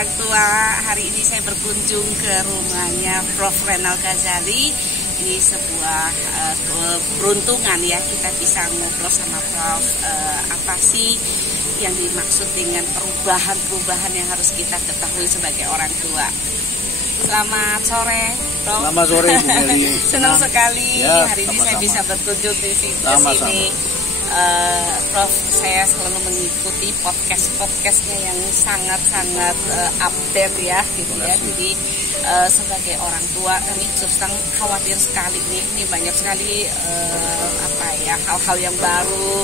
orang tua. Hari ini saya berkunjung ke rumahnya Prof. Renal Ghazali. Ini sebuah keberuntungan ya, kita bisa ngobrol sama Prof. Apa sih yang dimaksud dengan perubahan-perubahan yang harus kita ketahui sebagai orang tua. Selamat sore, Prof. Selamat sore, Bu Meli. Senang sekali ya, hari ini saya bisa berkunjung di sini. Prof, saya selalu mengikuti podcast-podcastnya yang sangat-sangat update ya, gitu ya. Jadi sebagai orang tua kami sedang khawatir sekali nih banyak sekali hal-hal yang baru,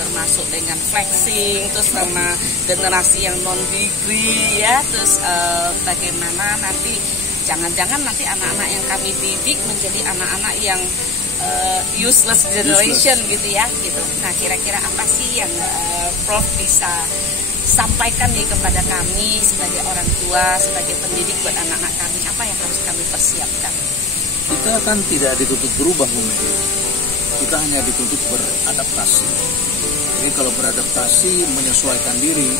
termasuk dengan flexing, terus sama generasi yang non degree ya, terus bagaimana nanti jangan-jangan nanti anak-anak yang kami didik menjadi anak-anak yang useless generation gitu ya, gitu. Nah, kira-kira apa sih yang Prof bisa sampaikan nih kepada kami sebagai orang tua, sebagai pendidik buat anak-anak kami, apa yang harus kami persiapkan? Kita kan tidak dituntut berubah, Bu Meli. Kita hanya dituntut beradaptasi. Jadi kalau beradaptasi, menyesuaikan diri,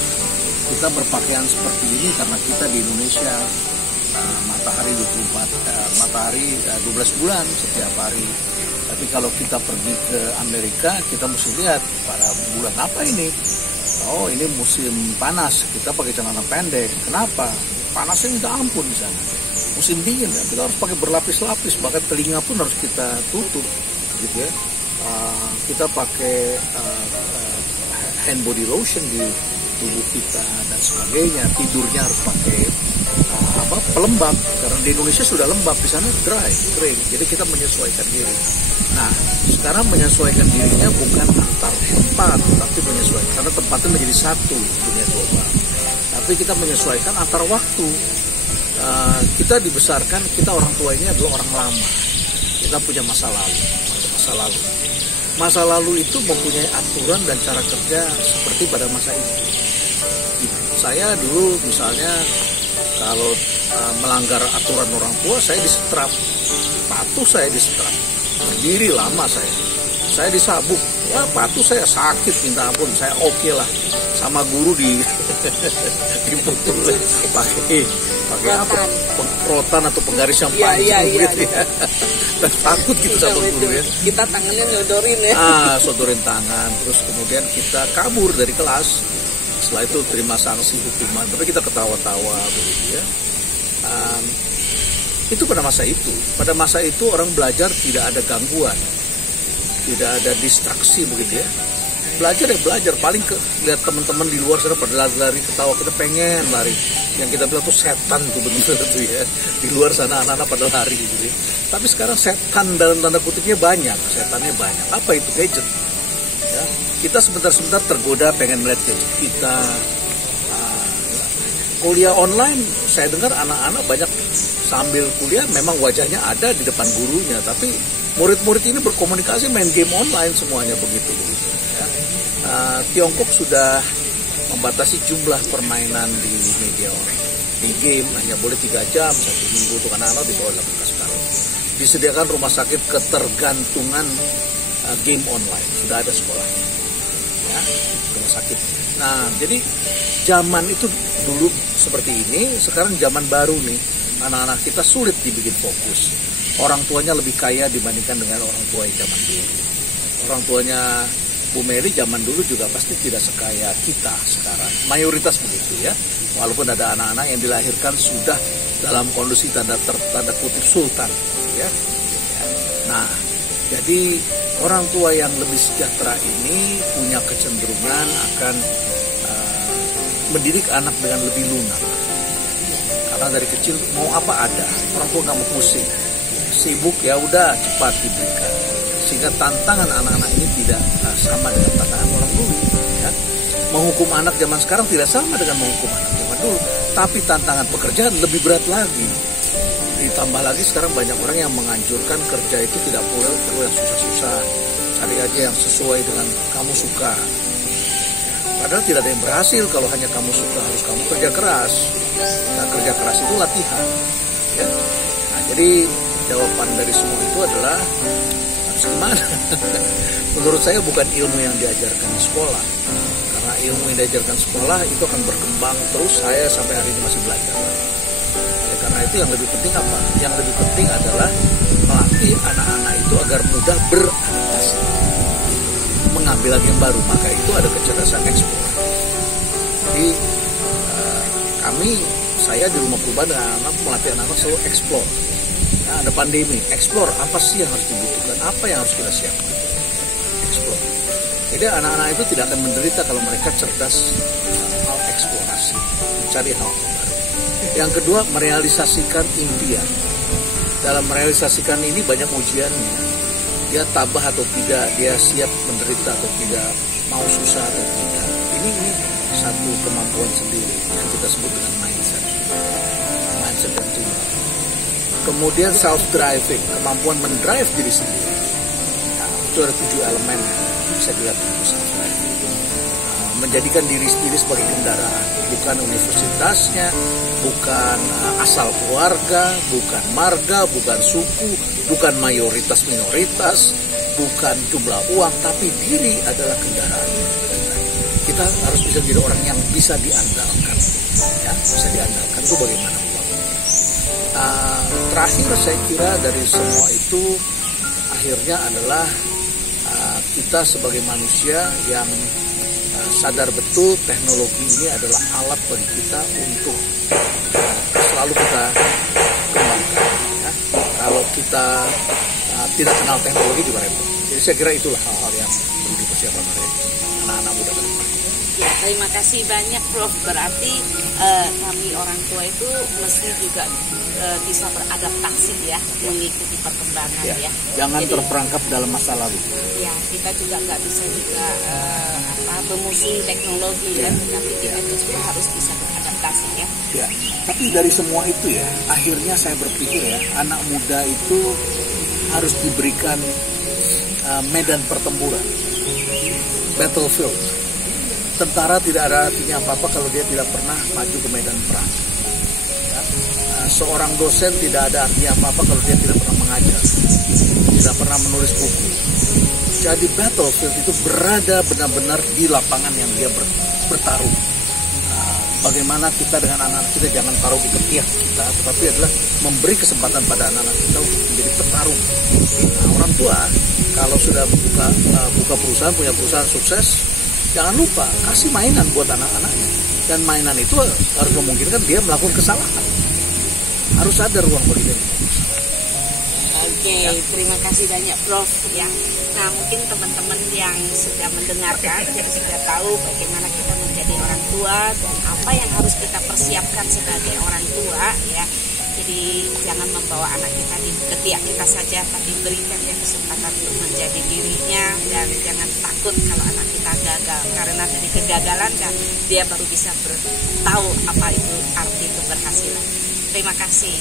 kita berpakaian seperti ini karena kita di Indonesia matahari 12 bulan setiap hari. Tapi kalau kita pergi ke Amerika, kita mesti lihat pada bulan apa ini. Oh, ini musim panas, kita pakai celana pendek. Kenapa? Panasnya minta ampun di sana. Musim dingin, kita harus pakai berlapis-lapis, bahkan telinga pun harus kita tutup, gitu ya. Kita pakai hand body lotion di tubuh kita dan sebagainya. Tidurnya harus pakai pelembab, karena di Indonesia sudah lembab, di sana dry, kering. Jadi kita menyesuaikan diri. Nah, sekarang menyesuaikan dirinya bukan antar tempat, tapi menyesuaikan karena tempatnya menjadi satu dunia global. Tapi kita menyesuaikan antar waktu. Kita dibesarkan, kita orang tua ini adalah orang lama. Kita punya masa lalu. Masa lalu itu mempunyai aturan dan cara kerja seperti pada masa itu. Saya dulu misalnya kalau melanggar aturan orang tua, saya disetrap. Patuh saya disetrap. Berdiri lama saya disabuk. Ya patuh saya sakit minta ampun, saya oke lah. Sama guru dipukul pakai apa? Rotan atau penggaris yang panjang gitu ya. Dan takut kita sama guru ya. Kita tangannya nyodorin ya. Sodorin tangan. Terus kemudian kita kabur dari kelas. Setelah itu terima sanksi hukuman, tapi kita ketawa-tawa begitu ya. Itu pada masa itu. Pada masa itu orang belajar tidak ada gangguan, tidak ada distraksi begitu ya. Belajar, paling lihat teman-teman di luar sana pada lari ketawa, kita pengen lari. Yang kita bilang tuh setan tuh benar tuh ya. Di luar sana anak-anak pada lari gitu ya. Tapi sekarang setan dalam tanda kutipnya banyak, setannya banyak. Apa itu? Gadget. Ya. Kita sebentar-sebentar tergoda pengen melihat gadget kita. Kuliah online, saya dengar anak-anak banyak sambil kuliah memang wajahnya ada di depan gurunya, tapi murid-murid ini berkomunikasi main game online semuanya begitu. Ya. Tiongkok sudah membatasi jumlah permainan di media online. Di game hanya boleh 3 jam 1 minggu untuk anak-anak di bawah 18 tahun. Disediakan rumah sakit ketergantungan game online, sudah ada sekolahnya. Ya, rumah sakit. Nah, jadi zaman itu dulu seperti ini, sekarang zaman baru nih. Anak-anak kita sulit dibikin fokus. Orang tuanya lebih kaya dibandingkan dengan orang tua yang zaman dulu. Orang tuanya Bu Meli zaman dulu juga pasti tidak sekaya kita sekarang. Mayoritas begitu ya. Walaupun ada anak-anak yang dilahirkan sudah dalam kondisi tanda kutip sultan ya. Nah, jadi orang tua yang lebih sejahtera ini punya kecenderungan akan mendidik anak dengan lebih lunak. Karena dari kecil mau apa ada, orang tua nggak mau pusing, sibuk ya udah cepat diberikan. Sehingga tantangan anak-anak ini tidak sama dengan tantangan orang dulu. Ya. Menghukum anak zaman sekarang tidak sama dengan menghukum anak zaman dulu, tapi tantangan pekerjaan lebih berat lagi. Ditambah lagi sekarang banyak orang yang menganjurkan kerja itu tidak perlu yang susah-susah, cari aja yang sesuai dengan kamu suka. Padahal tidak ada yang berhasil kalau hanya kamu suka, harus kamu kerja keras. Nah, kerja keras itu latihan. Ya. Nah, jadi jawaban dari semua itu adalah harus gimana? Menurut saya bukan ilmu yang diajarkan di sekolah, karena ilmu yang diajarkan sekolah itu akan berkembang terus. Saya sampai hari ini masih belajar. Oleh karena itu yang lebih penting apa? Yang lebih penting adalah melatih anak-anak itu agar mudah beradaptasi, mengambil lagi yang baru. Maka itu ada kecerdasan eksplorasi. Jadi saya di rumah perubahan dengan anak melatih anak-anak selalu explore. Nah, ada pandemi, explore apa sih yang harus dibutuhkan, apa yang harus kita siapkan. Explore. Jadi anak-anak itu tidak akan menderita kalau mereka cerdas hal eksplorasi, mencari hal baru. Yang kedua, merealisasikan impian. Dalam merealisasikan ini banyak ujiannya. Dia tabah atau tidak, dia siap menderita atau tidak, mau susah atau tidak. Ini satu kemampuan sendiri yang kita sebut dengan mindset dan tujuan. Kemudian self-driving, kemampuan mendrive diri sendiri. Nah, itu ada 7 elemen yang bisa dilihat dari self-driving. Menjadikan diri sendiri sebagai kendaraan, bukan universitasnya, bukan asal keluarga, bukan marga, bukan suku, bukan mayoritas minoritas, bukan jumlah uang, tapi diri adalah kendaraan. Kita harus bisa jadi orang yang bisa diandalkan, ya, bisa diandalkan. Itu bagaimana uang. Terakhir saya kira dari semua itu akhirnya adalah kita sebagai manusia yang sadar betul teknologi ini adalah alat bagi kita untuk selalu kita kembangkan. Ya. Kalau kita tidak kenal teknologi juga repot. Jadi saya kira itulah hal-hal yang perlu dipersiapkan oleh anak-anak muda ke depan. Ya, terima kasih banyak Prof. Berarti kami orang tua itu mesti juga bisa beradaptasi ya, mengikuti perkembangan ya. Jangan terperangkap dalam masa lalu. Ya, kita juga nggak bisa juga memusuhi teknologi ya, tapi kita juga harus bisa beradaptasi ya. Ya, tapi dari semua itu ya, akhirnya saya berpikir ya, anak muda itu harus diberikan medan pertempuran, battlefield. Tentara tidak ada artinya apa-apa kalau dia tidak pernah maju ke medan perang. Ya. Seorang dosen tidak ada artinya apa-apa kalau dia tidak pernah mengajar, tidak pernah menulis buku. Jadi battlefield itu berada benar-benar di lapangan yang dia bertarung. Bagaimana kita dengan anak-anak kita jangan taruh di ketiak kita, tetapi adalah memberi kesempatan pada anak-anak kita untuk menjadi petarung. Nah, orang tua kalau sudah buka perusahaan, punya perusahaan sukses, jangan lupa kasih mainan buat anak-anaknya. Dan mainan itu harus memungkinkan dia melakukan kesalahan. Harus ada ruang bagi dia. Oke, terima kasih banyak Prof. Ya. Nah, mungkin teman-teman yang sudah mendengarkan jadi sudah tahu bagaimana kita menjadi orang tua dan apa yang harus kita persiapkan sebagai orang tua ya. Jadi jangan membawa anak kita di ketiak kita saja, tapi berikan dia kesempatan untuk menjadi dirinya dan jangan takut kalau anak kita gagal, karena dari kegagalan kan dia baru bisa tahu apa itu arti keberhasilan. Terima kasih.